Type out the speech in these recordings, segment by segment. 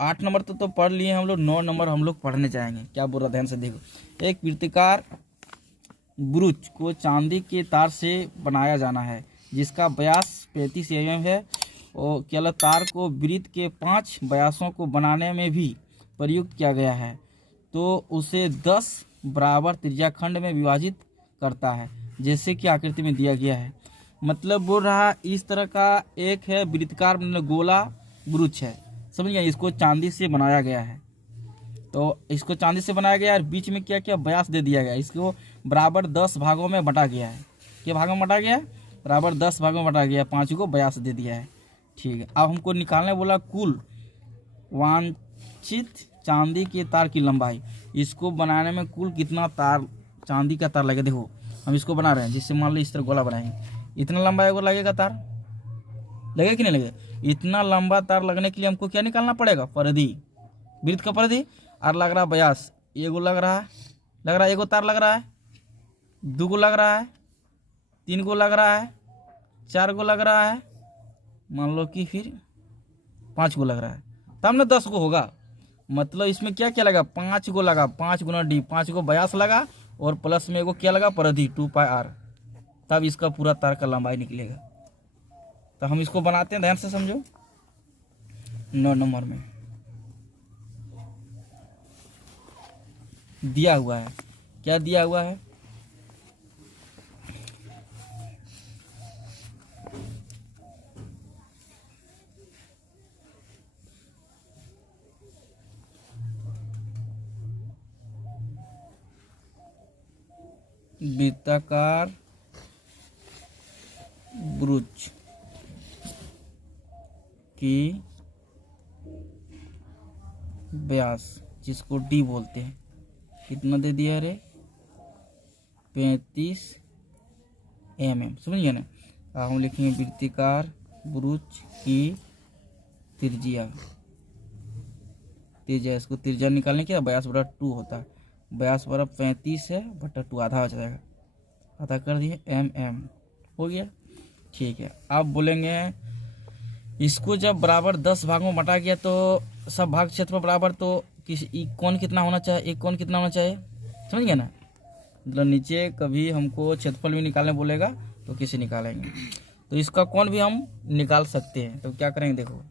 8 number तो पढ़ लिए हम लोग, 9 नंबर हम लोग पढ़ने जाएंगे। क्या बोल रहा ध्यान से देखो। एक वृत्ताकार ब्रूच को चांदी के तार से बनाया जाना है जिसका व्यास 35 mm है और केवल तार को वृत्त के 5 व्यासों को बनाने में भी प्रयुक्त किया गया है, तो उसे 10 बराबर त्रिज्याखंड में विभाजित करता है जैसे कि आकृति में दिया गया है। मतलब बोल रहा इस तरह का एक है वृत्ताकार गोला ब्रूच है, समझ गया। इसको चांदी से बनाया गया है, तो इसको चांदी से बनाया गया है और बीच में क्या क्या व्यास दे दिया गया। इसको बराबर 10 भागों में बटा गया है। क्या भागों में बटा गया है? बराबर 10 भागों में बटा गया है, 5 को व्यास दे दिया है। ठीक है, अब हमको निकालने बोला कुल वांछित चांदी के तार की लंबाई। इसको बनाने में कुल कितना तार चांदी का तार लगेगा। देखो हम इसको बना रहे हैं, जिससे मान लो इस तरह गोला बनाएंगे, इतना लंबा एगो लगेगा तार, लगेगा कि नहीं लगेगा। इतना लंबा तार लगने के लिए हमको क्या निकालना पड़ेगा? परिधि, वृत्त का परिधि। और लग रहा व्यास, एगो लग रहा है, एगो तार लग रहा है, 2 गो लग रहा है, 3 गो लग रहा है, 4 गो लग रहा है, मान लो कि फिर 5 गो लग रहा है, तब ना 10 गो होगा। मतलब इसमें क्या क्या लगा? 5 गो लगा, 5 गुना डी, 5 गो व्यास लगा और प्लस में एगो क्या लगा? परिधि 2πr, तब इसका पूरा तार का लंबाई निकलेगा। तो हम इसको बनाते हैं, ध्यान से समझो। 9 नंबर में दिया हुआ है, क्या दिया हुआ है? वृत्ताकार ब्रूच की व्यास, जिसको डी बोलते हैं, कितना दे दिया रे? 35 mm, समझ गए ना। अब हम लिखेंगे वृत्ताकार ब्रूच की त्रिज्या। इसको त्रिज्या निकालने के व्यास बटा 2 होता है। व्यास बराबर 35 है बटा 2, आधा हो जाएगा, आधा कर दिए mm, हो गया। ठीक है, अब बोलेंगे इसको जब बराबर 10 भागों में बटा गया तो सब भाग क्षेत्र बराबर, तो किसी कौन कितना होना चाहिए? एक कौन कितना होना चाहिए, समझ गए ना। मतलब नीचे कभी हमको क्षेत्रफल भी निकालने बोलेगा तो किसे निकालेंगे, तो इसका कौन भी हम निकाल सकते हैं। तो क्या करेंगे देखो,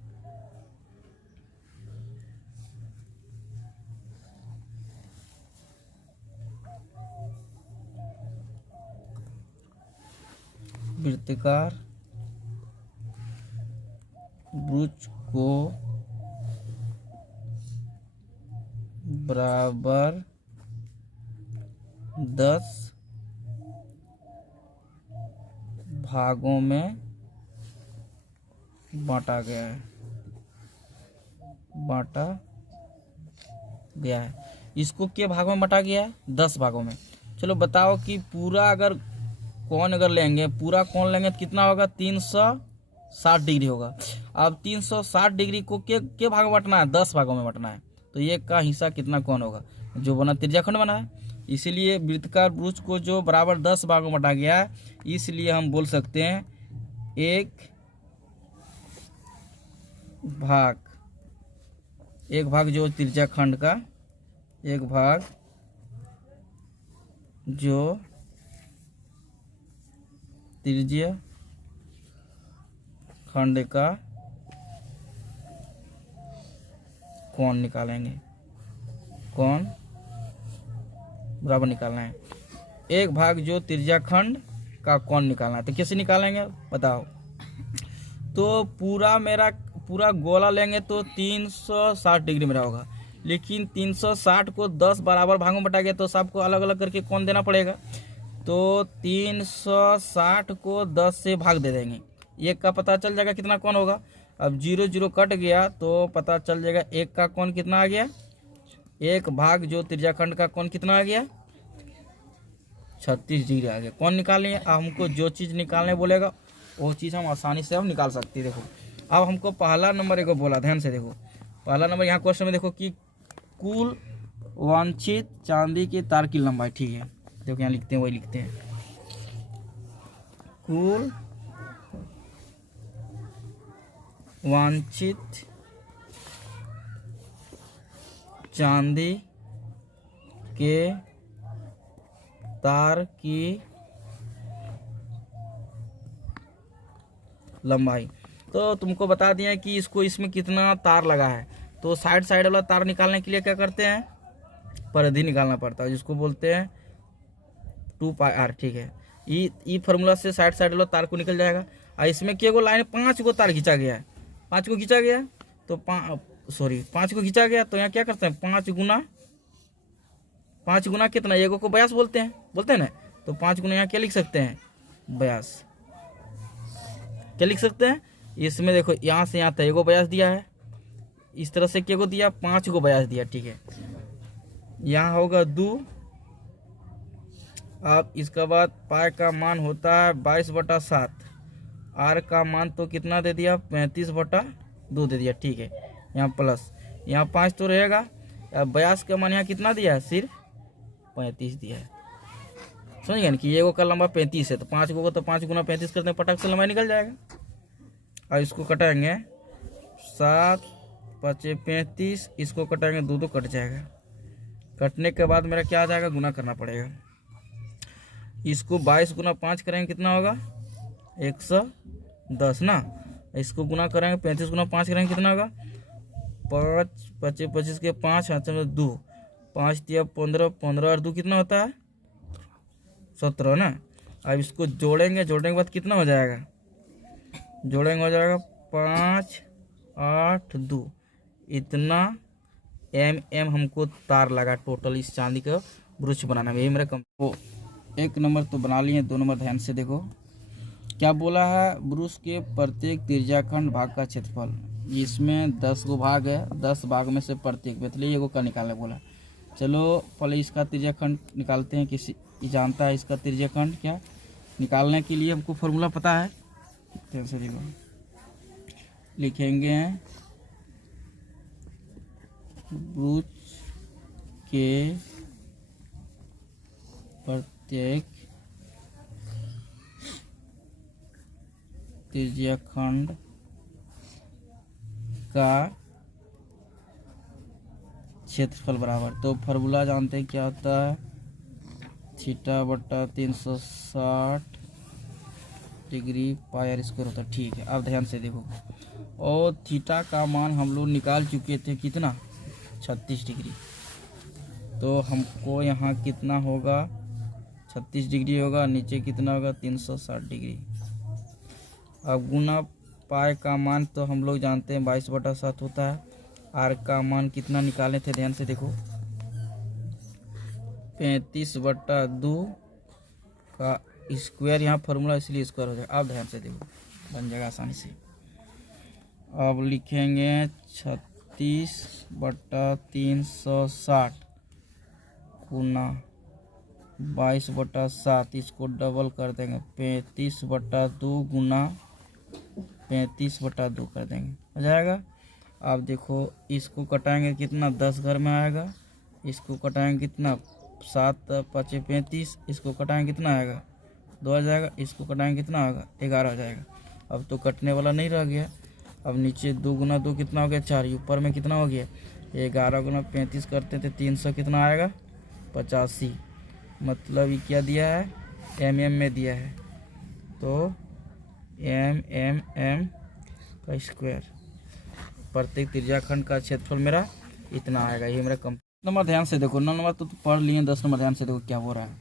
वृत्ताकार ब्रूच को बराबर 10 भागों में बांटा गया है। इसको के भागों में बांटा गया है? 10 भागों में। चलो बताओ कि पूरा अगर कौन अगर लेंगे, पूरा कौन लेंगे तो कितना होगा? 360 डिग्री होगा। अब 360 डिग्री को के भाग में बांटना है? 10 भागों में बांटना है। तो ये का हिस्सा कितना कौन होगा? जो बना त्रिज्याखंड बना है, इसीलिए वृत्ताकार ब्रूच को जो बराबर 10 भागों में बांटा गया है, इसलिए हम बोल सकते हैं एक भाग जो त्रिज्याखंड का, एक भाग जो त्रिज्या खंड का कौन निकालेंगे, कौन बराबर निकालना है। एक भाग जो त्रिज्याखंड का कौन निकालना है, तो कैसे निकालेंगे बताओ। तो पूरा गोला लेंगे तो 360 डिग्री मेरा होगा, लेकिन 360 को 10 बराबर भागों में बटा गया तो सबको अलग अलग करके कौन देना पड़ेगा। तो 360 को 10 से भाग दे देंगे, एक का पता चल जाएगा कितना कौन होगा। अब 0 0 कट गया तो पता चल जाएगा एक का कौन कितना आ गया। एक भाग जो त्रिज्याखंड का कौन कितना आ गया? 36 डिग्री आ गया। कौन निकालेंगे? अब हमको जो चीज़ निकालने बोलेगा वो चीज़ हम आसानी से हम निकाल सकते हैं। देखो अब हमको पहला नंबर एक बोला, ध्यान से देखो। पहला नंबर यहाँ क्वेश्चन में देखो कि कुल वांछित चांदी के तार की लंबाई, ठीक है। देखो यहाँ लिखते हैं, वही लिखते हैं, कुल वांछित चांदी के तार की लंबाई। तो तुमको बता दिया कि इसको इसमें कितना तार लगा है। तो साइड साइड वाला तार निकालने के लिए क्या करते हैं, परिधि निकालना पड़ता है, जिसको बोलते हैं 2πr। ठीक है, ई फार्मूला से साइड साइड वाला तार को निकल जाएगा। और इसमें क्या गो लाइन 5 गो तार खींचा गया है, 5 को खींचा गया तो 5 को खींचा गया। तो यहाँ क्या करते हैं 5 गुना कितना, एगो को व्यास बोलते हैं ना। तो 5 गुना यहाँ क्या लिख सकते हैं, व्यास। क्या लिख सकते हैं, इसमें देखो यहाँ से यहाँ तक एगो व्यास दिया है, इस तरह से क्या को दिया 5 को व्यास दिया। ठीक है, यहाँ होगा 2। अब इसके बाद पाई का मान होता है 22/7। आर का मान तो कितना दे दिया 35/2 दे दिया। ठीक है, यहाँ प्लस यहाँ 5 तो रहेगा। अब व्यास का मान यहाँ कितना दिया है, सिर्फ 35 दिया है। समझ गए ना कि एगो का लंबा 35 है, तो 5 को तो 5 गुना 35 करते हैं, पटक से लंबाई निकल जाएगा। और इसको कटाएंगे 7 5 35, इसको कटाएंगे 2 कट जाएगा। कटने के बाद मेरा क्या आ जाएगा, गुना करना पड़ेगा। इसको 22 गुना 5 करेंगे कितना होगा 110 ना। इसको गुना करेंगे 35 गुना 5 करेंगे कितना होगा 5 5 25 के 5 हाथ में 2, 5 दिया 15, 15 और 2 कितना होता है 17 ना। अब इसको जोड़ेंगे, जोड़ने के बाद कितना हो जाएगा, जोड़ेंगे हो जाएगा 5 8 2। इतना एम हमको तार लगा टोटल इस चांदी का ब्रूच बनाना में। यही मेरा वो 1 नंबर तो बना लिए, 2 नंबर ध्यान से देखो क्या बोला है। ब्रूच के प्रत्येक त्रिज्याखंड भाग का क्षेत्रफल, इसमें 10 गो भाग है, 10 भाग में से प्रत्येक बेतले एगो का निकालने बोला। चलो पहले इसका त्रिज्याखंड निकालते हैं। किसी जानता है इसका त्रिज्याखंड क्या, निकालने के लिए हमको फॉर्मूला पता है। ध्यान से देखो, लिखेंगे ब्रूच के प्रत्येक त्रिज्याखंड का क्षेत्रफल बराबर। तो फार्मूला जानते हैं क्या होता है, θ/360 डिग्री पाई आर स्क्वायर होता है। ठीक है, अब ध्यान से देखो, और थीटा का मान हम लोग निकाल चुके थे कितना 36 डिग्री। तो हमको यहाँ कितना होगा 36 डिग्री होगा, नीचे कितना होगा 360 डिग्री। अब गुना पाई का मान तो हम लोग जानते हैं 22/7 होता है। आर का मान कितना निकाले थे, ध्यान से देखो 35/2 का स्क्वायर, यहाँ फार्मूला इसलिए स्क्वायर हो जाएगा। अब ध्यान से देखो बन जाएगा आसानी से। अब लिखेंगे 36/360 गुना 22/7, इसको डबल कर देंगे 35/2 गुना 35/2 कर देंगे, हो जाएगा। अब देखो इसको कटाएंगे कितना 10 घर में आएगा, इसको कटाएंगे कितना 7 5 35, इसको कटाएंगे कितना आएगा 2 आ जाएगा, इसको कटाएंगे कितना आएगा 11 हो जाएगा। अब तो कटने वाला नहीं रह गया। अब नीचे 2 गुना 2 कितना हो गया 4, ऊपर में कितना हो गया 11 गुना 35 करते थे 300 कितना आएगा 85। मतलब ये क्या दिया है एम में दिया है, तो एम का स्क्वायर। प्रत्येक त्रिज्याखंड का क्षेत्रफल मेरा इतना आएगा। ये मेरा नंबर ध्यान से देखो, 9 नंबर तो पढ़ लिए, 10 नंबर ध्यान से देखो क्या हो रहा है।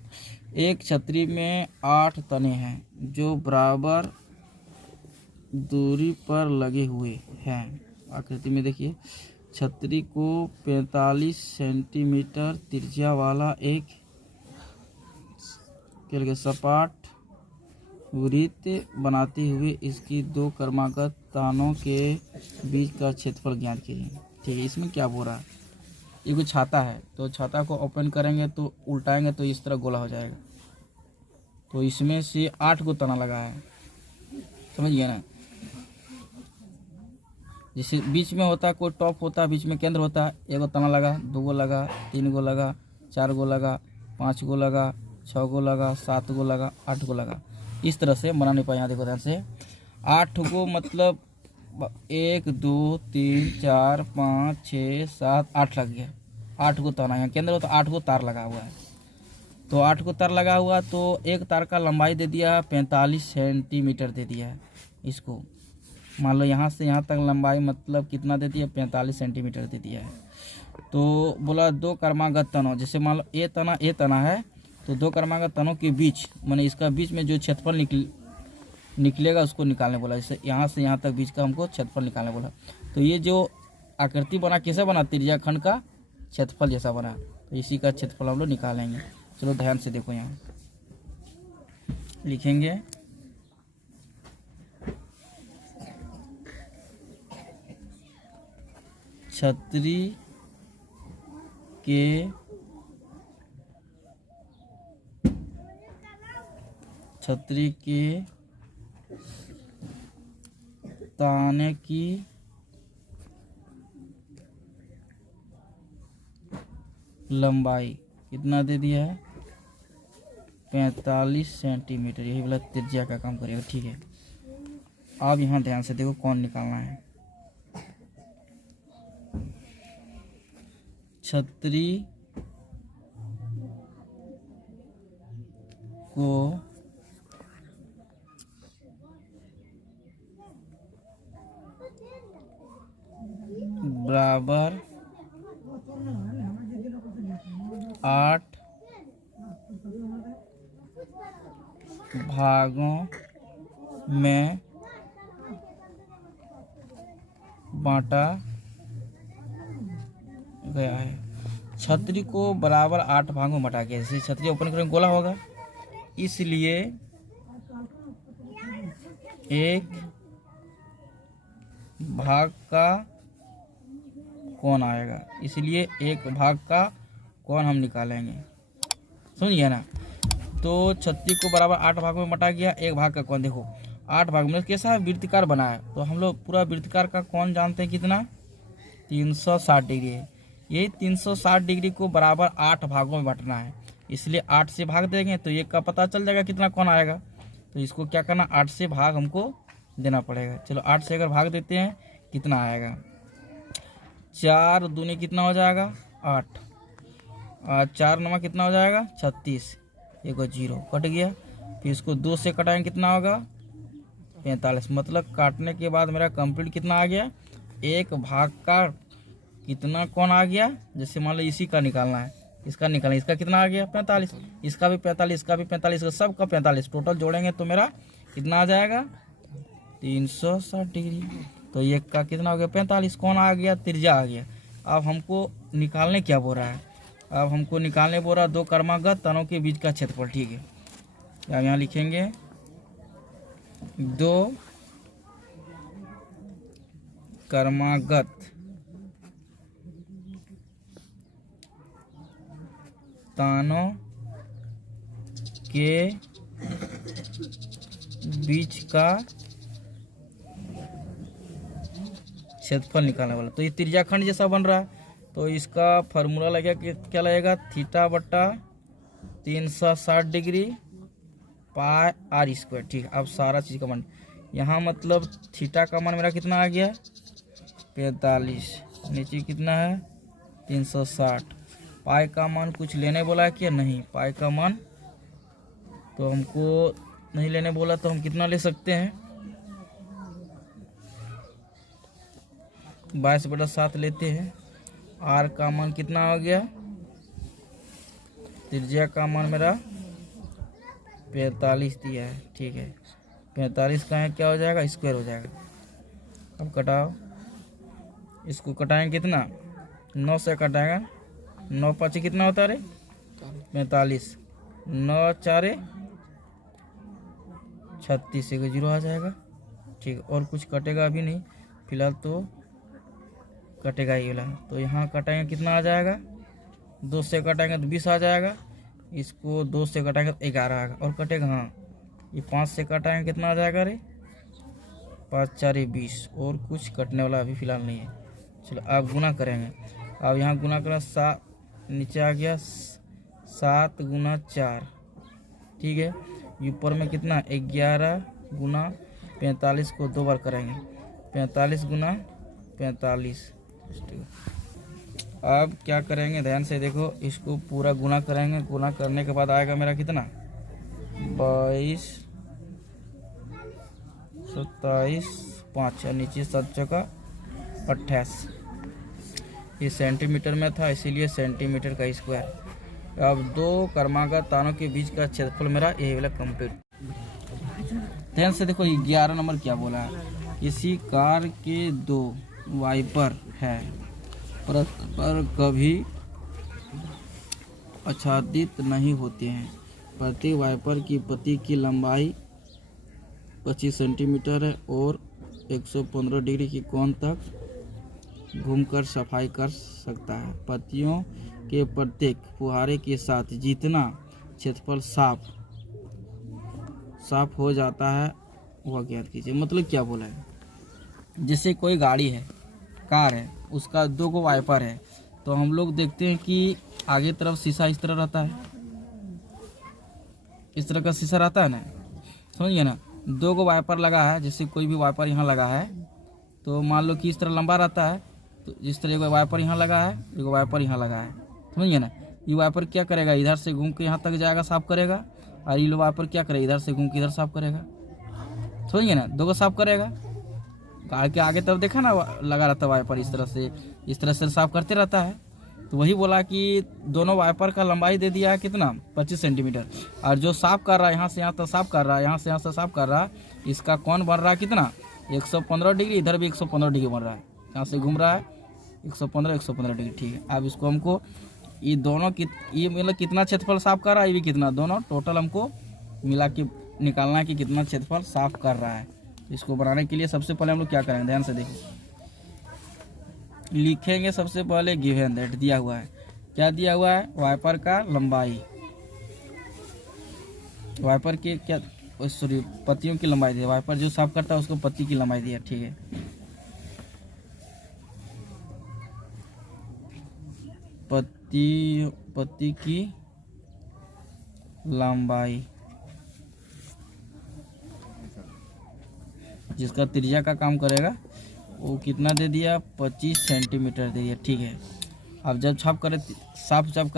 एक छतरी में 8 तने हैं जो बराबर दूरी पर लगे हुए हैं। आकृति में देखिए, छतरी को 45 सेंटीमीटर त्रिज्या वाला एक सपाट वृत्त बनाते हुए इसकी 2 क्रमागत तानों के बीच का क्षेत्रफल ज्ञात कीजिए। ठीक है, इसमें क्या बोल रहा है, ये कोई छाता है, तो छाता को ओपन करेंगे तो उल्टाएंगे तो इस तरह गोला हो जाएगा। तो इसमें से 8 को तना लगा है, समझ गया ना। जैसे बीच में होता है कोई टॉप होता है, बीच में केंद्र होता है, 1 गो तना लगा, 2 गो लगा, 3 गो लगा, 4 गो लगा, 5 गो लगा, 6 गो लगा, 7 गो लगा, 8 गो लगा। इस तरह से बनाने पर यहाँ देखो ध्यान से 8 गो मतलब 1 2 3 4 5 6 7 8 लग गया। 8 को तना यहाँ केंद्र हो तो 8 को तार लगा हुआ है। तो 8 को तार लगा हुआ तो एक तार का लंबाई दे दिया 45 सेंटीमीटर दे दिया है इसको। मान लो यहाँ से यहाँ तक लंबाई मतलब कितना दे दिया 45 सेंटीमीटर दे दिया है। तो बोला दो क्रमागत तनों, जैसे मान लो ए तना है तो दो क्रमागत तनों के बीच माने इसका बीच में जो क्षेत्रफल निकलेगा उसको निकालने बोला। जैसे यहाँ से यहाँ तक बीच का हमको क्षेत्रफल निकालने बोला। तो ये जो आकृति बना कैसे बना, त्रिज्याखंड का क्षेत्रफल जैसा बना, तो इसी का क्षेत्रफल हम लोग निकालेंगे। चलो ध्यान से देखो, यहाँ लिखेंगे छतरी के ताने की लंबाई कितना दे दिया है 45 सेंटीमीटर। यही वाला त्रिज्या का काम करेगा, ठीक है। अब यहाँ ध्यान से देखो कौन निकालना है। छतरी को बराबर 8 भागों में बांटा गया है। छतरी को बराबर 8 भागों में बांटा गया। जैसे छतरी ओपन करेंगे गोला होगा, इसलिए एक भाग का कौन आएगा, इसलिए एक भाग का कौन हम निकालेंगे, समझिए ना। तो छतरी को बराबर 8 भागों में बटा गया, एक भाग का कौन, देखो 8 भाग में कैसा वृत्तिकार बना है। तो हम लोग पूरा वृत्तिकार का कौन जानते हैं कितना 360 डिग्री है। यही 360 डिग्री को बराबर 8 भागों में बांटना है, इसलिए 8 से भाग देंगे तो एक का पता चल जाएगा कितना कौन आएगा। तो इसको क्या करना 8 से भाग हमको देना पड़ेगा। चलो 8 से अगर भाग देते हैं कितना आएगा 4 दूनी कितना हो जाएगा 8 और 4 नमा कितना हो जाएगा 36, एक 0 कट गया। फिर इसको 2 से कटाएंगे कितना होगा 45। मतलब काटने के बाद मेरा कंप्लीट कितना आ गया, एक भाग का कितना कौन आ गया। जैसे मान लो इसी का निकालना है, इसका निकालना, इसका कितना आ गया 45, इसका भी 45, इसका भी 45, इसका सब का 45, टोटल जोड़ेंगे तो मेरा कितना आ जाएगा 360 डिग्री। तो एक का कितना हो गया 45, कौन आ गया त्रिज्या आ गया। अब हमको निकालने क्या बोल रहा है, अब हमको निकालने बोल रहा है दो क्रमागत तनों के बीच का क्षेत्रफल, ठीक है। अब यहाँ लिखेंगे दो क्रमागत तानों के बीच का क्षेत्रफल निकालने वाला। तो ये त्रिज्याखंड जैसा बन रहा है, तो इसका फार्मूला लगेगा कि क्या लगेगा थीटा बट्टा 360 डिग्री पाई आर स्क्वायर, ठीक है। अब सारा चीज़ का मान यहाँ मतलब थीटा का मान मेरा कितना आ गया 45, नीचे कितना है 360, पाई का मान कुछ लेने बोला है क्या, नहीं, पाई का मान तो हमको नहीं लेने बोला, तो हम कितना ले सकते हैं 22/7 लेते हैं। आर का मान कितना हो गया, त्रिज्या का मान मेरा 45 दिया है, ठीक है। 45 का है क्या हो जाएगा स्क्वायर हो जाएगा। अब कटाओ, इसको कटाएंगे कितना 9 से कटाएगा, 9 5 कितना होता है रे 45, 9 4 36, एक 0 आ जाएगा, ठीक। और कुछ कटेगा अभी नहीं फिलहाल, तो कटेगा ये वाला। तो यहाँ कटाएंगे कितना आ जाएगा 2 से कटाएंगे तो 20 आ जाएगा, इसको 2 से कटाएंगे तो 11 आएगा, और कटेगा हाँ ये 5 से कटाएंगे कितना आ जाएगा रे 5 4 20, और कुछ कटने वाला अभी फिलहाल नहीं है। चलो अब गुना करेंगे। अब यहाँ गुना करें 7, नीचे आ गया 7 गुना 4, ठीक है। ऊपर में कितना 11 गुना 45 को 2 बार करेंगे, 45 गुना 45, अब क्या करेंगे, ध्यान से देखो, इसको पूरा गुना करेंगे। गुना करने के बाद आएगा मेरा कितना, 22, 27, 5 और नीचे 7 चौका 28। ये सेंटीमीटर में था, इसीलिए सेंटीमीटर का स्क्वायर। अब दो क्रमागत तारों के बीच का क्षेत्रफल मेरा यही वाला कंप्लीट। ध्यान से देखो 11 नंबर क्या बोला है, किसी कार के 2 वाइपर है परस्पर कभी आच्छादित नहीं होते हैं। प्रत्येक वाइपर की पत्ती की लंबाई 25 सेंटीमीटर है और 115 डिग्री की कोण तक घूमकर सफाई कर सकता है। पत्तियों के प्रत्येक फुहारे के साथ जितना क्षेत्रफल साफ हो जाता है वह ज्ञात कीजिए। मतलब क्या बोला है, जैसे कोई गाड़ी है, कार है, उसका 2 गो वाइपर है, तो हम लोग देखते हैं कि आगे तरफ शीशा इस तरह रहता है, इस तरह का शीशा रहता है ना, समझिए ना। 2 गो वाइपर लगा है, जैसे कोई भी वाइपर यहाँ लगा है, तो मान लो कि इस तरह लंबा रहता है, तो जिस तरह एगो वाइपर यहाँ लगा है, एगो वाइपर यहाँ लगा है, समझिए ना। ये वाइपर क्या करेगा, इधर से घूम के यहाँ तक जाएगा, साफ करेगा, और ये वाइपर क्या करेगा, इधर से घूम के इधर साफ करेगा, समझिए ना। 2 को साफ करेगा। कार के आगे तरफ देखा ना लगा रहता है वाइपर, इस तरह से साफ करते रहता है। तो वही बोला कि दोनों वाइपर का लंबाई दे दिया है कितना, 25 सेंटीमीटर, और जो साफ कर रहा है यहाँ से यहाँ तक साफ कर रहा है, यहाँ से यहाँ से साफ कर रहा है, इसका कौन बन रहा है कितना, 115 डिग्री। इधर भी 115 डिग्री बन रहा है, यहाँ से घूम रहा है 115 डिग्री, ठीक है। अब इसको हमको ये दोनों की, ये मतलब कितना क्षेत्रफल साफ कर रहा है, ये भी कितना, दोनों टोटल हमको मिला के निकालना है कि कितना क्षेत्रफल साफ कर रहा है। इसको बनाने के लिए सबसे पहले हम लोग क्या करेंगे, ध्यान से देखिए, लिखेंगे सबसे पहले गिवन दैट, दिया हुआ है, क्या दिया हुआ है, वाइपर का लंबाई, वाइपर के क्या, सॉरी पत्तियों की लंबाई दी है, वाइपर जो साफ करता है उसको पत्ती की लंबाई दी है, ठीक है। पत्ती की लंबाई, जिसका त्रिज्या का काम करेगा वो कितना दे दिया, 25 सेंटीमीटर दे दिया, ठीक है। अब जब साफ कर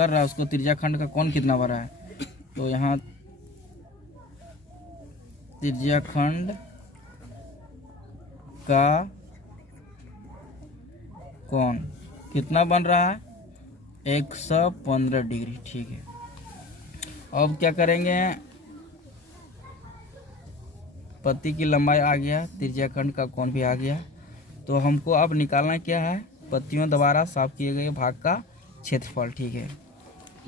रहा है उसको त्रिज्या खंड का कौन कितना बड़ा है, तो यहाँ त्रिज्या खंड का कौन कितना बन रहा है, 115 डिग्री, ठीक है। अब क्या करेंगे, पत्ती की लंबाई आ गया, त्रिज्या खंड का कोण भी आ गया, तो हमको अब निकालना क्या है, पत्तियों द्वारा साफ किए गए भाग का क्षेत्रफल, ठीक है।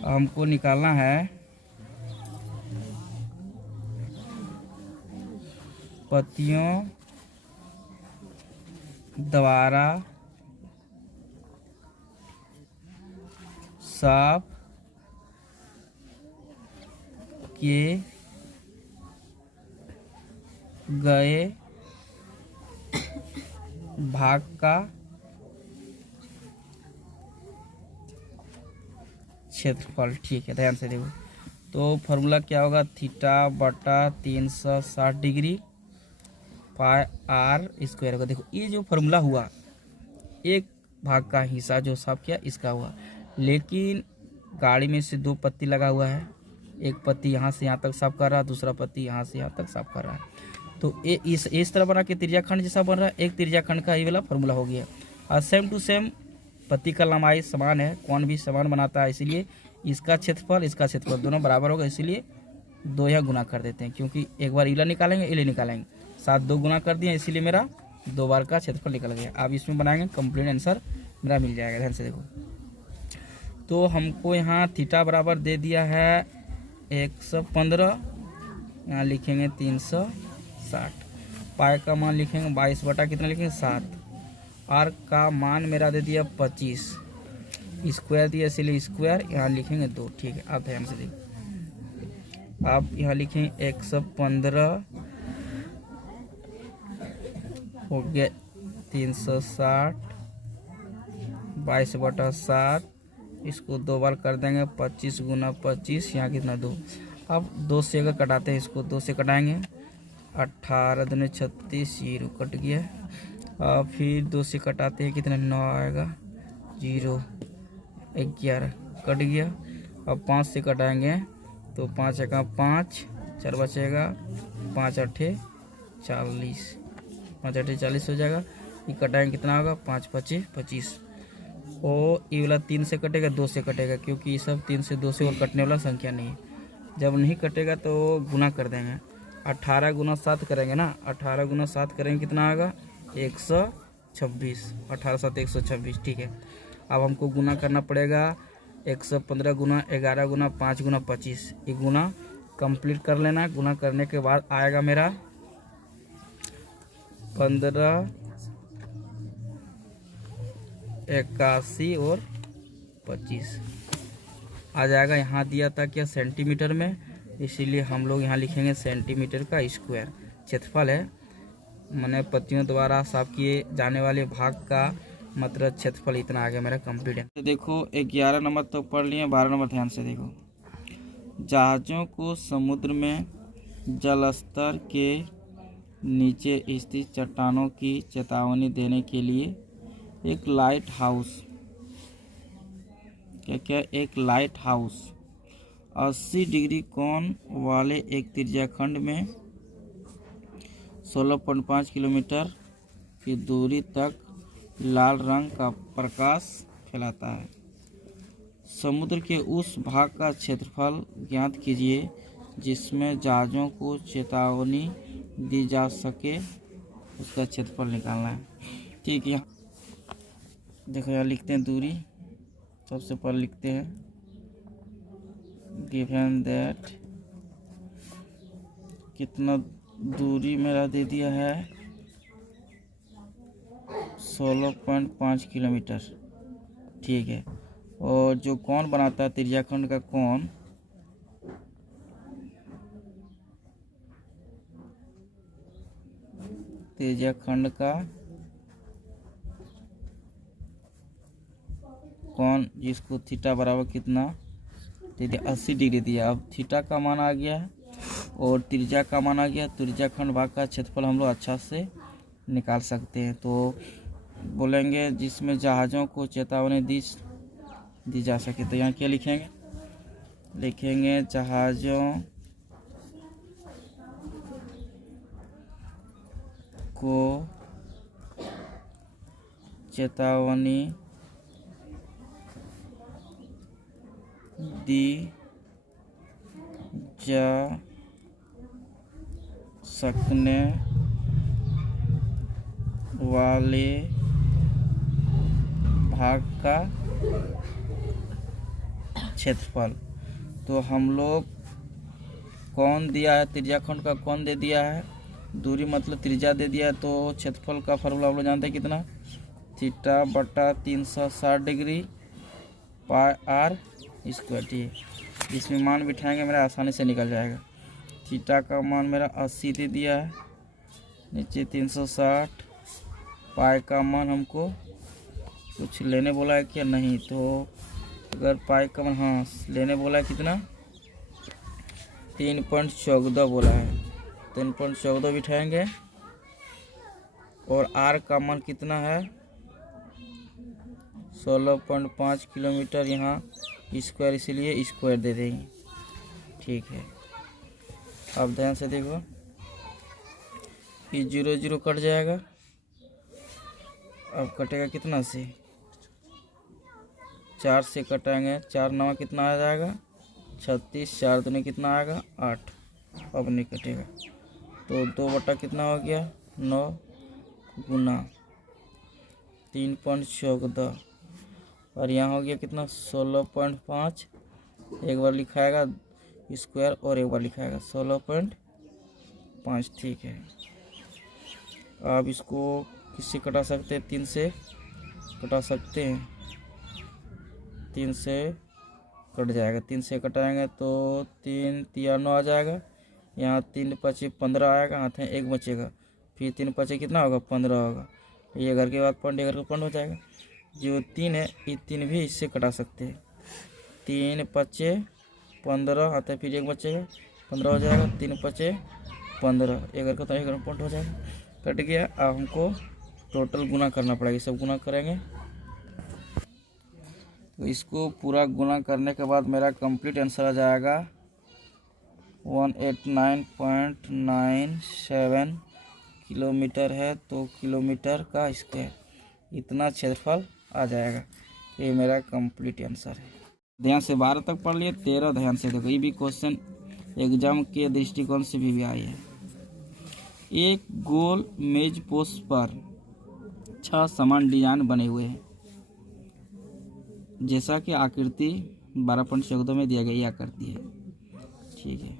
हमको निकालना है पत्तियों द्वारा साफ किए गए भाग का क्षेत्रफल, ठीक है। ध्यान से देखो, तो फॉर्मूला क्या होगा, थीटा बटा 360 डिग्री पाई आर स्क्वायर होगा। देखो ये जो फॉर्मूला हुआ, एक भाग का हिस्सा जो साफ किया इसका हुआ, लेकिन गाड़ी में से 2 पत्ती लगा हुआ है, एक पत्ती यहाँ से यहाँ तक साफ कर रहा है, दूसरा पत्ती यहाँ से यहाँ तक साफ कर रहा है, तो ये इस तरह बना के त्रिज्या खंड जैसा बन रहा है, एक त्रिज्या खंड का ये वाला फॉर्मूला हो गया। और सेम टू सेम पत्ती का लंबाई समान है, कोण भी समान बनाता है, इसीलिए इसका क्षेत्रफल दोनों बराबर होगा, इसीलिए 2 यहाँ गुना कर देते हैं, क्योंकि एक बार इला निकालेंगे इले निकालेंगे, 7 2 गुना कर दिए, इसीलिए मेरा 2 बार का क्षेत्रफल निकल गया। अब इसमें बनाएंगे कंप्लीट आंसर मेरा मिल जाएगा। ध्यान से देखो, तो हमको यहाँ थीटा बराबर दे दिया है 115, यहाँ लिखेंगे 360, पाई का मान लिखेंगे 22 बटा कितना लिखेंगे 7, आर का मान मेरा दे दिया 25, स्क्वायर दिया इसलिए स्क्वायर यहाँ लिखेंगे 2, ठीक है। आप ध्यान से देखिए, आप यहाँ लिखेंगे 115 हो गया 360, 22 बटा 7, इसको 2 बार कर देंगे, 25 गुना 25, यहाँ कितना 2, अब 2 से अगर कटाते हैं, इसको 2 से कटाएंगे, 18 दूनी 36, 0 कट गया। फिर 2 से कटाते हैं, कितना 9 आएगा, 0, 11 कट गया। अब 5 से कटाएंगे तो 5 एका 5, 4 बचेगा, 5 अट्ठे 40, 5 अट्ठे 40 हो जाएगा। ये कटाएंगे कितना होगा, 5 पच्चीस 25। और ये वाला 3 से कटेगा, 2 से कटेगा, क्योंकि ये सब 3 से 2 से और कटने वाला संख्या नहीं है। जब नहीं कटेगा तो गुना कर देंगे। 18 गुना 7 करेंगे ना, 18 गुना 7 करेंगे कितना आएगा, 126। 18 7 126, ठीक है। अब हमको गुना करना पड़ेगा 115 गुना 11 गुना 5 गुना 25। ये गुना कंप्लीट कर लेना। गुना करने के बाद आएगा मेरा 15 81 और 25 आ जाएगा। यहाँ दिया था क्या, सेंटीमीटर में, इसीलिए हम लोग यहाँ लिखेंगे सेंटीमीटर का स्क्वायर। क्षेत्रफल है, मैंने पत्तियों द्वारा साफ किए जाने वाले भाग का मतलब क्षेत्रफल इतना आ गया मेरा, कंप्लीट है। तो देखो 11 नंबर तो पढ़ लिए, 12 नंबर ध्यान से देखो। जहाज़ों को समुद्र में जलस्तर के नीचे स्थित चट्टानों की चेतावनी देने के लिए एक लाइट हाउस, क्या एक लाइट हाउस 80 डिग्री कोण वाले एक त्रिज्याखंड में 16.5 किलोमीटर की दूरी तक लाल रंग का प्रकाश फैलाता है। समुद्र के उस भाग का क्षेत्रफल ज्ञात कीजिए जिसमें जहाज़ों को चेतावनी दी जा सके, उसका क्षेत्रफल निकालना है। ठीक है, देखो यहाँ लिखते हैं दूरी। सबसे पहले लिखते हैं गिवन दैट, कितना दूरी मेरा दे दिया है, 16.5 किलोमीटर, ठीक है। और जो कोण बनाता है त्रिज्याखंड का कोण, त्रिज्याखंड का कोण जिसको थीटा बराबर कितना दे दिया, 80 डिग्री दिया। अब थीटा का मान आ गया है और त्रिज्या का मान आ गया। त्रिज्याखंड भाग का क्षेत्रफल हम लोग अच्छा से निकाल सकते हैं। तो बोलेंगे जिसमें जहाज़ों को चेतावनी दी जा सके, तो यहाँ क्या लिखेंगे, लिखेंगे जहाज़ों को चेतावनी दी जा सकने वाले भाग का क्षेत्रफल। तो हम लोग कौन दिया है, त्रिज्याखंड का कौन दे दिया है, दूरी मतलब त्रिज्या दे दिया है। तो क्षेत्रफल का फॉर्मूला हम लोग जानते हैं कितना, थीटा बटा 360 डिग्री पाई आर स्क्वायर, ठीक है। इसमें मान बिठाएंगे मेरा आसानी से निकल जाएगा। थीटा का मान मेरा 80 दे दिया है, नीचे 360, पाई का मान हमको कुछ लेने बोला है क्या, नहीं। तो अगर पाई का मान हाँ लेने बोला है कितना, 3.14 बोला है, 3.14 बिठाएंगे। और आर का मान कितना है, 16.5 किलोमीटर, यहाँ स्क्वायर इसीलिए स्क्वायर दे देंगे, ठीक है। अब ध्यान से देखो, ये 0 0 कट जाएगा। अब कटेगा कितना से, 4 से कटाएंगे, 4 9 कितना आ जाएगा, 36, 4 दूनी कितना आएगा 8। अब नहीं कटेगा तो 2 बटा कितना हो गया 9 गुना 3.14, और यहाँ हो गया कितना 16.5। एक बार लिखाएगा स्क्वायर और एक बार लिखाएगा 16.5, ठीक है। आप इसको किससे कटा सकते हैं, 3 से कटा सकते हैं, 3 से कट जाएगा। 3 से कटाएंगे तो 3 3 9 आ जाएगा, यहाँ 3 5 15 आएगा, हाथ में 1 बचेगा, फिर 3 5 कितना होगा 15 होगा। ये घर के बाद पॉइंट, घर का पॉइंट हो जाएगा। जो 3 है ये 3 भी इससे कटा सकते हैं, 3 5 15 आता है, फिर 1 बचेगा 15 हो जाएगा, 3 5 15, एक घर का तो एक घर पॉइंट हो जाएगा, कट गया। अब हमको टोटल गुना करना पड़ेगा, सब गुना करेंगे। तो इसको पूरा गुना करने के बाद मेरा कंप्लीट आंसर आ जाएगा 189.97 किलोमीटर है। तो किलोमीटर का स्क्वायर इतना क्षेत्रफल आ जाएगा। ये मेरा कंप्लीट आंसर है। ध्यान से 12 तक पढ़ लिए, 13 ध्यान से देखो। ये भी क्वेश्चन एग्जाम के दृष्टिकोण से भी आई है। एक गोल मेज पोस्ट पर 6 समान डिजाइन बने हुए हैं, जैसा कि आकृति 12.14 में दिया गया ये आकृति है। ठीक है।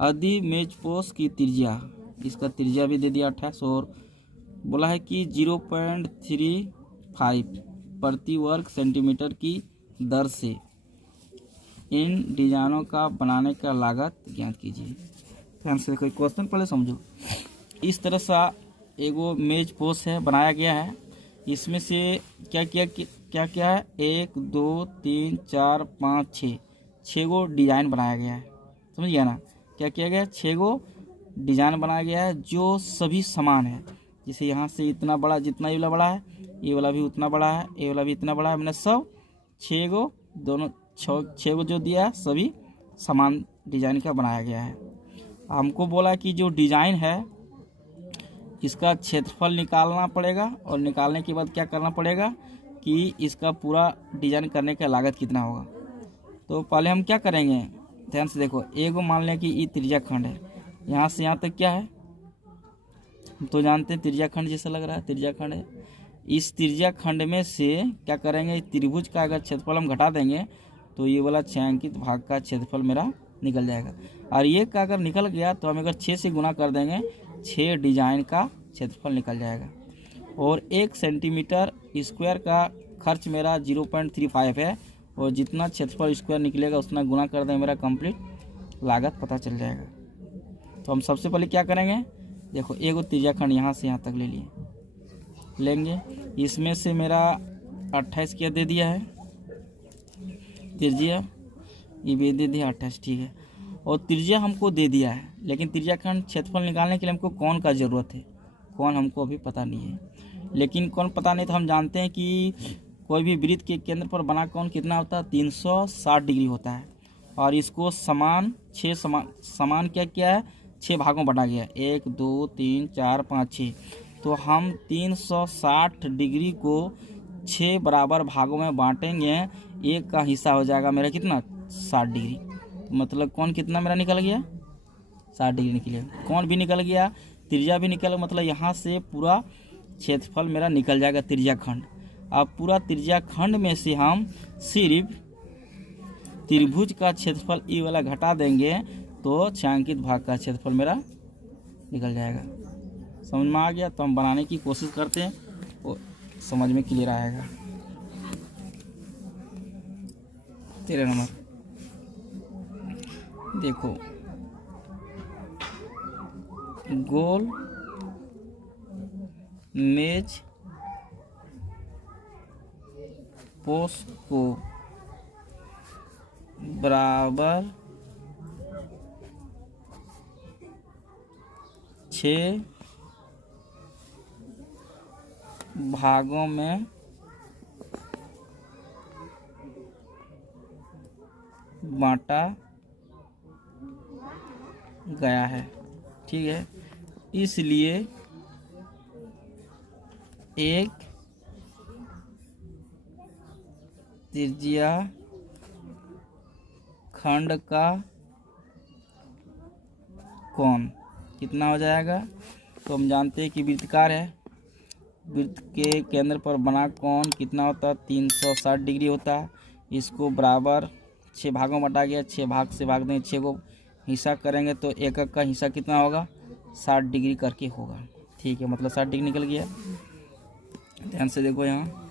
यदि मेज पोस्ट की त्रिज्या, इसका त्रिज्या भी दे दिया 28 और बोला है कि 0.35 प्रति वर्ग सेंटीमीटर की दर से इन डिजाइनों का बनाने का लागत ज्ञात कीजिए। ध्यान से कोई क्वेश्चन पहले समझो। इस तरह सा एगो मेज पोस्ट है, बनाया गया है। इसमें से क्या है 1 2 3 4 5 6 गो डिजाइन बनाया गया है। समझ गया ना? क्या किया गया? 6 गो डिजाइन बनाया गया है जो सभी समान है। जैसे यहाँ से इतना बड़ा, जितना ये वाला बड़ा है, ये वाला भी उतना बड़ा है, ये वाला भी इतना बड़ा है। मैंने सब 6 गो, दोनों 6 गो जो दिया है सभी समान डिजाइन का बनाया गया है। हमको बोला कि जो डिजाइन है इसका क्षेत्रफल निकालना पड़ेगा और निकालने के बाद क्या करना पड़ेगा कि इसका पूरा डिजाइन करने का लागत कितना होगा। तो पहले हम क्या करेंगे, ध्यान से देखो। एगो मान लें कि ये त्रिज्या खंड है, यहाँ से यहाँ तक क्या है हम तो जानते हैं त्रिज्या खंड जैसा लग रहा है, त्रिज्या खंड है। इस त्रिज्या खंड में से क्या करेंगे, त्रिभुज का अगर क्षेत्रफल हम घटा देंगे तो ये वाला छायांकित भाग का क्षेत्रफल मेरा निकल जाएगा। और ये का अगर निकल गया तो हम अगर 6 से गुना कर देंगे, 6 डिजाइन का क्षेत्रफल निकल जाएगा। और 1 सेंटीमीटर स्क्वायर का खर्च मेरा 0.35 है और जितना क्षेत्रफल स्क्वायर निकलेगा उतना गुना कर देंगे, मेरा कंप्लीट लागत पता चल जाएगा। तो हम सबसे पहले क्या करेंगे, देखो एगो त्रिज्या खंड यहाँ से यहाँ तक लेंगे। इसमें से मेरा 28 क्या दे दिया है त्रिज्या, ये भी दे दिया 28। ठीक है। और त्रिज्या हमको दे दिया है, लेकिन त्रिज्या खंड क्षेत्रफल निकालने के लिए हमको कौन का ज़रूरत है, कौन हमको अभी पता नहीं है। लेकिन कौन पता नहीं तो हम जानते हैं कि कोई भी वृत्त के केंद्र पर बना कौन कितना होता है, 360 डिग्री होता है। और इसको समान 6 समान क्या है 6 भागों बटा गया, 1 2 3 4 5 6। तो हम 360 डिग्री को 6 बराबर भागों में बांटेंगे, एक का हिस्सा हो जाएगा मेरा कितना 60 डिग्री। तो मतलब कौन कितना मेरा निकल गया 60 डिग्री निकल गया। कौन भी निकल गया, त्रिज्या भी निकल, मतलब यहाँ से पूरा क्षेत्रफल मेरा निकल जाएगा त्रिज्या खंड। अब पूरा त्रिज्या खंड में से हम सिर्फ त्रिभुज का क्षेत्रफल ई वाला घटा देंगे तो छायांकित भाग का क्षेत्रफल मेरा निकल जाएगा। समझ में आ गया? तो हम बनाने की कोशिश करते हैं, वो समझ में क्लियर आएगा। 13 नंबर देखो, गोल मेज पोस्ट को बराबर 6 भागों में बांटा गया है। ठीक है। इसलिए एक त्रिज्या खंड का कोण कितना हो जाएगा। तो हम जानते हैं कि वृत्तकार है, वृत्त के केंद्र पर बना कोण कितना होता है 360 डिग्री होता है। इसको बराबर 6 भागों में बटा गया, 6 भाग से भाग देंगे, 6 को हिस्सा करेंगे तो एक का हिस्सा कितना होगा 60 डिग्री करके होगा। ठीक है, मतलब 60 डिग्री निकल गया। ध्यान से देखो, यहाँ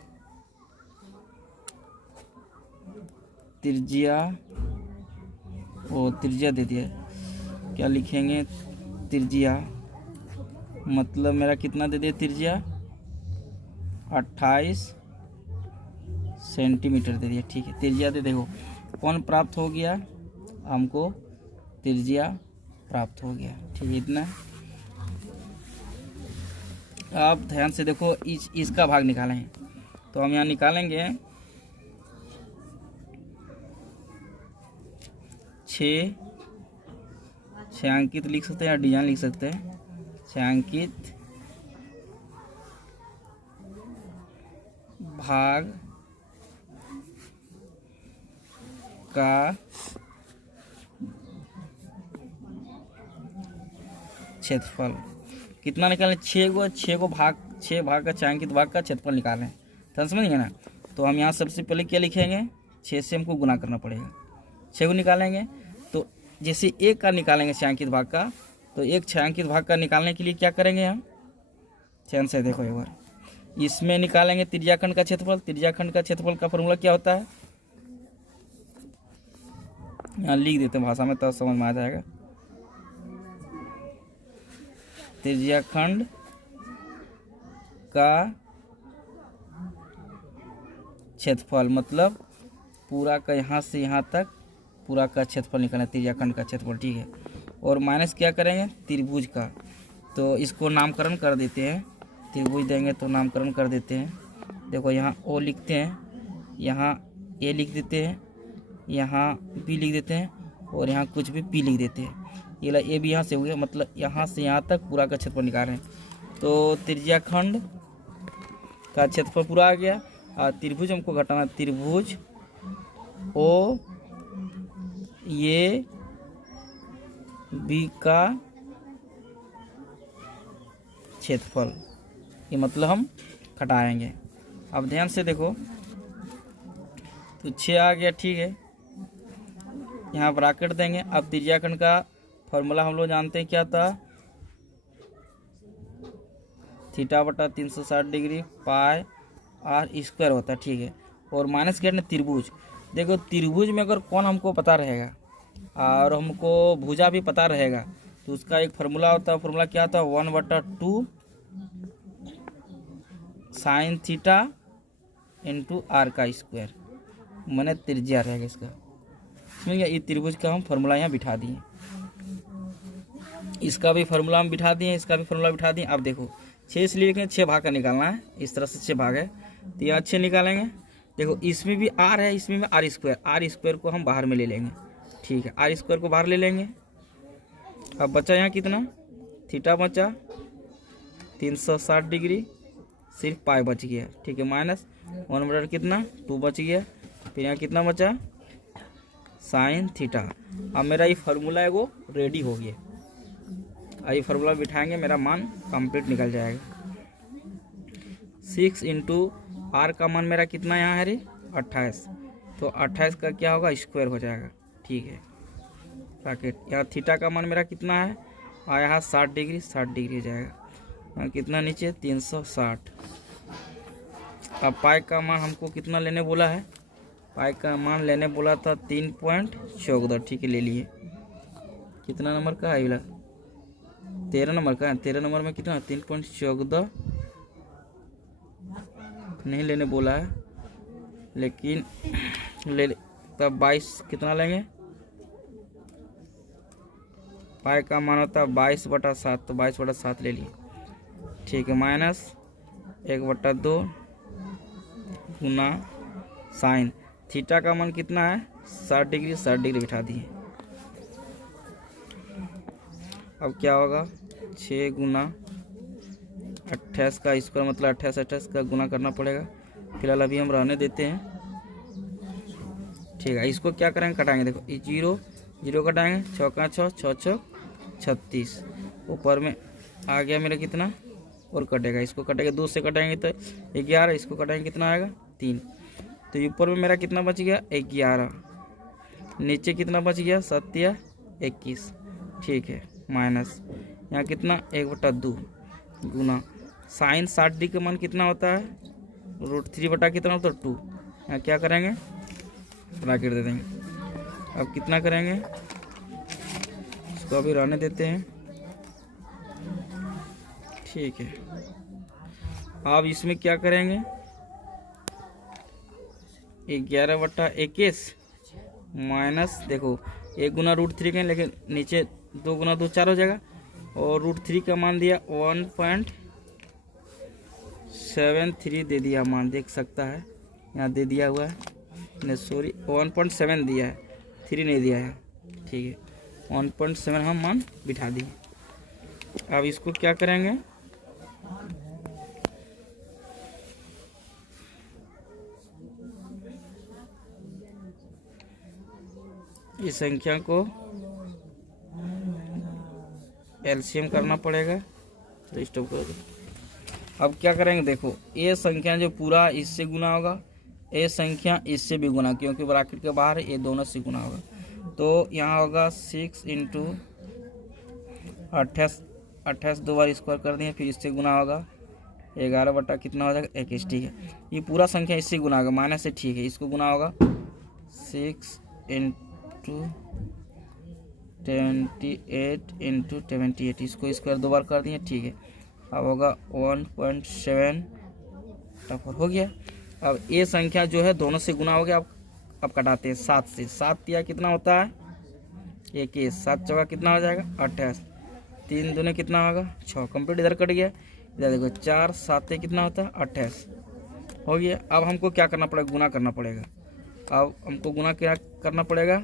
त्रिज्या दे दिया, क्या लिखेंगे त्रिज्या, मतलब मेरा कितना दे दिया त्रिज्या 28 सेंटीमीटर दे दिया। ठीक है, त्रिज्या दे देखो कौन प्राप्त हो गया, हमको त्रिज्या प्राप्त हो गया। ठीक है, इतना। आप ध्यान से देखो, इसका भाग निकालें तो हम यहाँ निकालेंगे 6 छायांकित लिख सकते हैं या डिजाइन लिख सकते हैं, छायांकित भाग का क्षेत्रफल कितना निकालें, 6 भाग का छायांकित भाग का क्षेत्रफल निकालें। तो समझ गए ना। तो हम यहाँ सबसे पहले क्या लिखेंगे, 6 से हमको गुना करना पड़ेगा, 6 को निकालेंगे। तो जैसे 1 का निकालेंगे छायांकित भाग का, तो एक छायांकित भाग का निकालने के लिए क्या करेंगे हम, ध्यान से देखो एक बार, इसमें निकालेंगे त्रिज्याखंड का क्षेत्रफल। त्रिज्याखंड का क्षेत्रफल का फॉर्मूला क्या होता है, यहाँ लिख देते हैं भाषा में तब समझ में आ जाएगा। त्रिज्याखंड का क्षेत्रफल मतलब पूरा का यहाँ से यहाँ तक पूरा का क्षेत्रफल निकालना, त्रिज्याखंड का क्षेत्रफल, ठीक है। और माइनस क्या करेंगे, त्रिभुज का, तो इसको नामकरण कर देते हैं, त्रिभुज देंगे तो नामकरण कर देते हैं। देखो यहाँ ओ लिखते हैं, यहाँ ए लिख देते हैं, यहाँ बी लिख देते हैं और यहाँ कुछ भी पी लिख देते हैं। ये ए भी यहाँ से हो गया, मतलब यहाँ से यहाँ तक पूरा का क्षेत्रफल निकाल रहे हैं। तो त्रिज्याखंड का क्षेत्रफल पूरा आ गया। और त्रिभुज हमको घटाना, त्रिभुज ओ ये बी का क्षेत्रफल, ये मतलब हम घटाएंगे। अब ध्यान से देखो, तो 6 आ गया, ठीक है। यहाँ ब्रैकेट देंगे। अब त्रिज्याखंड का फॉर्मूला हम लोग जानते हैं क्या था, थीटा बटा 360 डिग्री पाई आर स्क्वायर होता है, ठीक है। और माइनस क्या है, त्रिभुज। देखो त्रिभुज में अगर कोण हमको पता रहेगा और हमको भुजा भी पता रहेगा, तो उसका एक फार्मूला होता है। फार्मूला क्या होता है, 1/2 साइन थीटा इंटू आर का स्क्वायर, मैंने त्रिज्या रहेगा इसका, समझ गया। ये त्रिभुज का हम फार्मूला यहाँ बिठा दिए, इसका भी फार्मूला हम बिठा दिए, इसका भी फार्मूला बिठा दिए। अब देखो 6 इसलिए लिखें, 6 भाग का निकालना है, इस तरह से 6 भाग है, तो यहाँ 6 निकालेंगे। देखो इसमें भी आर है, इसमें भी आर स्क्वायर को हम बाहर में ले लेंगे, ठीक है। आर स्क्वायर को बाहर ले लेंगे। अब बचा यहाँ कितना, थीटा बचा 360 डिग्री, सिर्फ पाई बच गया, ठीक है। माइनस 1/2 कितना 2 बच गया। फिर यहाँ कितना बचा, साइन थीटा। अब मेरा ये फार्मूला है वो रेडी हो गया। ये फार्मूला बिठाएंगे, मेरा मान कंप्लीट निकल जाएगा। 6 इंटू आर का मान मेरा कितना यहाँ है रे, 28। तो 28 का क्या होगा, स्क्वायर हो जाएगा, ठीक है। ब्रैकेट, यहाँ थीटा का मान मेरा कितना है, और यहाँ 60 डिग्री हो जाएगा। यहाँ कितना नीचे 360। अब पाई का मान हमको कितना लेने बोला है, पाई का मान लेने बोला था 3.14, ठीक है, ले लिए। कितना नंबर का है, 13 नंबर का है। 13 नंबर में कितना 3.14 नहीं लेने बोला है, लेकिन ले तब 22 कितना लेंगे, पाई का मान होता है 22/7, तो 22/7 ले लिए, ठीक है। माइनस 1/2 गुना साइन थीटा का मान कितना है 60 डिग्री बिठा दिए। अब क्या होगा, 6 गुना 28 का स्क्वायर, मतलब 28 का गुना करना पड़ेगा। फिलहाल अभी हम रहने देते हैं, ठीक है। इसको क्या करेंगे, कटाएंगे। देखो ये 0 कटाएंगे, 6 का 6, 6 6 36। ऊपर में आ गया मेरा कितना, और कटेगा, इसको कटेगा 2 से कटाएंगे तो 11, इसको कटाएंगे कितना आएगा 3। तो ऊपर में मेरा कितना बच गया 11, नीचे कितना बच गया 7 या 21, ठीक है। माइनस यहाँ कितना 1/2 गुना साइन 60 डिग्री का मान कितना होता है, √3 बटा कितना होता है 2। यहाँ क्या करेंगे, ब्रैकेट दे देंगे। अब कितना करेंगे, इसको अभी रहने देते हैं, ठीक है। अब इसमें क्या करेंगे, 11/21 माइनस, देखो 1 गुना √3 के, लेकिन नीचे 2 गुना 2 4 हो जाएगा। और √3 का मान दिया 1.73 दे दिया, मान देख सकता है यहाँ दे दिया हुआ है, नहीं सॉरी 1.7 दिया है, 3 नहीं दिया है, ठीक है 1.7 हम मान बिठा दिए। अब इसको क्या करेंगे, इस संख्या को एलसीएम करना पड़ेगा। तो स्टॉप कर दो। अब क्या करेंगे, देखो ये संख्या जो पूरा इससे गुना होगा, ये संख्या इससे भी गुना, क्योंकि ब्रैकेट के बाहर ये दोनों से गुना होगा। तो यहाँ होगा 6 इंटू 28 दो बार स्क्वायर कर दिए, फिर इससे गुना होगा 11 बटा कितना हो जाएगा 21। ठीक है, ये पूरा संख्या इससे गुना होगा, माइनस से, ठीक है, इसको गुना होगा 6 इंटू 28 इंटू 78, इसको स्क्वायर दो बार कर दिए। ठीक है, अब होगा 1.7 हो गया। अब ये संख्या जो है दोनों से गुना हो गया। अब कटाते हैं 7 से, 7 दिया कितना होता है 21, 7 चौका कितना हो जाएगा 28, 3 दूने कितना होगा 6, कंप्लीट इधर कट गया। इधर देखो 4 7 कितना होता है 28 हो गया। अब हमको क्या करना पड़ेगा, गुना करना पड़ेगा। अब हमको गुना क्या करना पड़ेगा,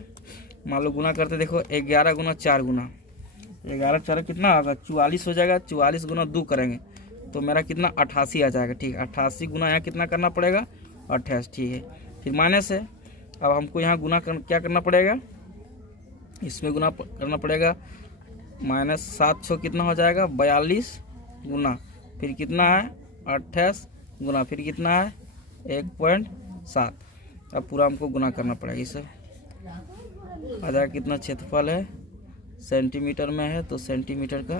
मान लो गुना करते, देखो 11 गुना 4 गुना 11 4 कितना होगा 44 हो जाएगा। 44 गुना 2 करेंगे तो मेरा कितना 88 आ जाएगा। ठीक है, 88 गुना यहाँ कितना करना पड़ेगा 28। ठीक है, फिर माइनस है। अब हमको यहाँ गुना क्या करना पड़ेगा, इसमें गुना करना पड़ेगा। -700 कितना हो जाएगा 42 गुना, फिर कितना है 28 गुना, फिर कितना है 1.7। अब पूरा हमको गुना करना पड़ेगा। इसे आ जाएगा कितना क्षेत्रफल है, सेंटीमीटर में है तो सेंटीमीटर का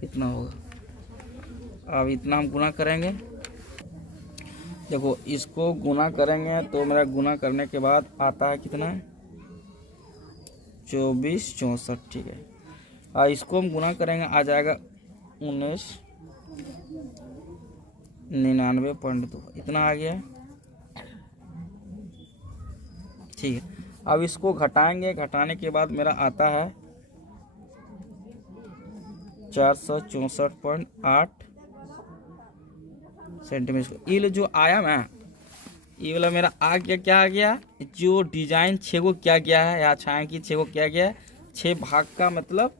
कितना होगा। अब इतना हम गुना करेंगे, देखो इसको गुना करेंगे तो मेरा गुना करने के बाद आता है कितना है 24 64। ठीक है, और इसको हम गुना करेंगे आ जाएगा 1999.2, इतना आ गया। ठीक है, अब इसको घटाएंगे, घटाने के बाद मेरा आता है 464.8 सेंटीमीटर। ये जो आया मैं, ये वाला मेरा आ गया, क्या आ गया, जो डिजाइन 6 को क्या गया है, या छायांकित 6 को क्या गया है, 6 भाग का मतलब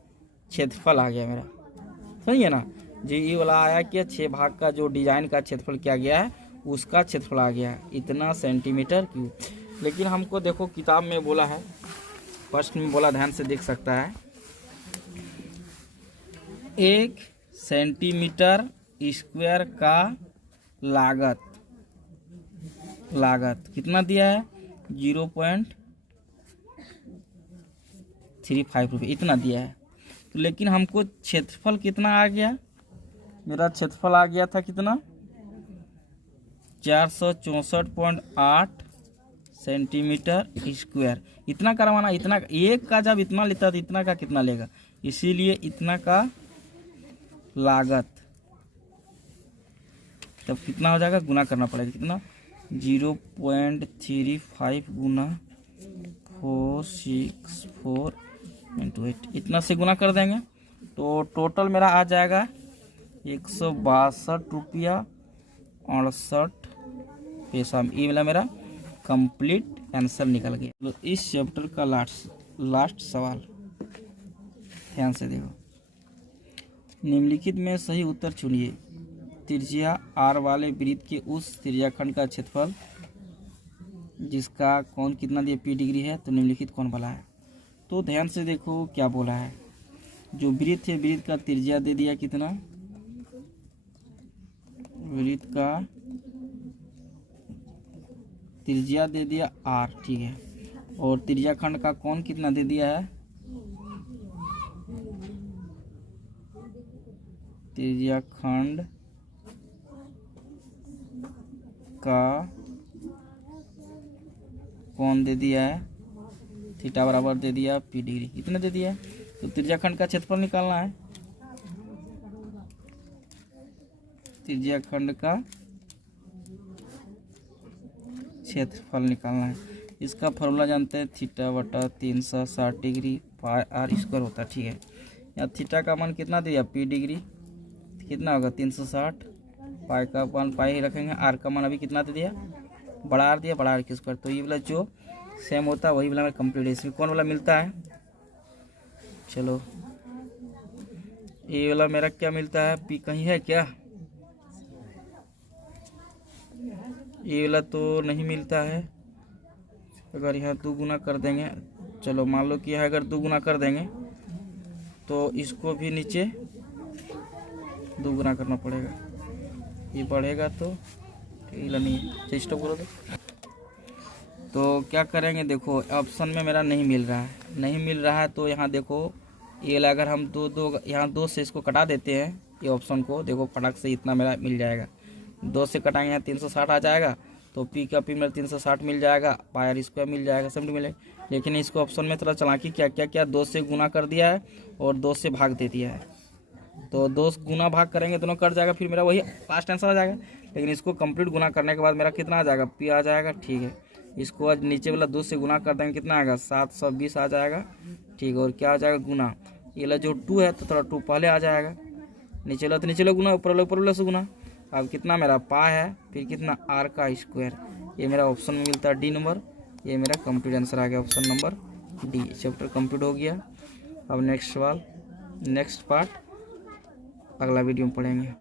क्षेत्रफल आ गया मेरा, सही है ना जी। ये वाला आया कि 6 भाग का जो डिजाइन का क्षेत्रफल क्या गया है, उसका क्षेत्रफल आ गया है इतना सेंटीमीटर क्यूब। लेकिन हमको देखो किताब में बोला है, प्रश्न में बोला, ध्यान से देख सकता है, 1 सेंटीमीटर स्क्वायर का लागत कितना दिया है 0.35 रुपये, इतना दिया है। तो लेकिन हमको क्षेत्रफल कितना आ गया, मेरा क्षेत्रफल आ गया था कितना 464.8 सेंटीमीटर स्क्वायर। इतना करवाना, इतना एक का जब इतना लेता तो इतना का कितना लेगा, इसीलिए इतना का लागत, तब कितना हो जाएगा, गुना करना पड़ेगा कितना 0.35 गुना 464 इंटू 8, इतना से गुना कर देंगे तो टोटल मेरा आ जाएगा 162 रुपया 68 पैसा। ये वाला मेरा कंप्लीट आंसर निकल गया। तो इस चैप्टर का लास्ट सवाल ध्यान से देखो, निम्नलिखित में सही उत्तर चुनिए। त्रिज्या r वाले वृत्त के उस त्रिज्याखंड का क्षेत्रफल जिसका कोण कितना दिया p डिग्री है, तो निम्नलिखित कौन वाला है। तो ध्यान से देखो क्या बोला है, जो वृत्त है वृत्त का त्रिज्या दे दिया कितना, वृत्त का त्रिज्या दे दिया r, ठीक है, और त्रिज्याखंड का कोण कितना दे दिया है, त्रिज्याखंड का कोण दे दिया है थीटा बराबर दे दिया p डिग्री, इतना दे दिया है। तो त्रिज्याखंड का क्षेत्रफल निकालना है, त्रिज्याखंड का क्षेत्रफल निकालना है। इसका फॉर्मूला जानते हैं, थीटा बटा 360 डिग्री पाई r स्क्वायर होता है, ठीक है। यहाँ थीटा का मान कितना दिया p डिग्री, कितना होगा 360, पाई का मान पाई ही रखेंगे, r का मान अभी कितना दे दिया, बड़ा r दिया, बड़ा r की स्क्वायर। तो ये वाला जो सेम होता है वही वाला कंप्लीट है। इसमें कौन वाला मिलता है, चलो ये वाला मेरा क्या मिलता है, पी कहीं है क्या? ये वाला तो नहीं मिलता है। अगर यहाँ 2 गुना कर देंगे, चलो मान लो कि यहाँ अगर 2 गुना कर देंगे तो इसको भी नीचे 2 गुना करना पड़ेगा, ये बढ़ेगा तो ये नहीं है। स्टॉप करो तो क्या करेंगे, देखो ऑप्शन में मेरा नहीं मिल रहा है, नहीं मिल रहा है तो यहाँ देखो ये वाला अगर हम यहाँ 2 से इसको कटा देते हैं, ये ऑप्शन को देखो फटाक से इतना मेरा मिल जाएगा। 2 से कटाएंगे यहाँ 360 आ जाएगा, तो पी का पी मेरा 360 मिल जाएगा, पायर स्क्वायर मिल जाएगा, सब मिलेगा। लेकिन इसको ऑप्शन में थोड़ा चालाकी क्या 2 से गुना कर दिया है और 2 से भाग दे दिया है, तो 2 गुना भाग करेंगे दोनों कट जाएगा, फिर मेरा वही लास्ट आंसर आ जाएगा। लेकिन इसको कंप्लीट गुना करने के बाद मेरा कितना आ जाएगा, पी आ जाएगा, ठीक है। इसको आज नीचे वाला 2 से गुना कर देंगे, कितना आएगा 720 आ जाएगा, ठीक है। और क्या आ जाएगा गुना, ये वाला जो 2 है तो थोड़ा 2 पहले आ जाएगा, नीचे वाला तो नीचे वाला गुना, ऊपर वाला से गुना। अब कितना मेरा पा है, फिर कितना आर का स्क्वायर, ये मेरा ऑप्शन में मिलता है डी नंबर। ये मेरा कंप्लीट आंसर आ गया option number D. Chapter complete हो गया। अब नेक्स्ट सवाल, नेक्स्ट पार्ट अगला वीडियो में पढ़ेंगे।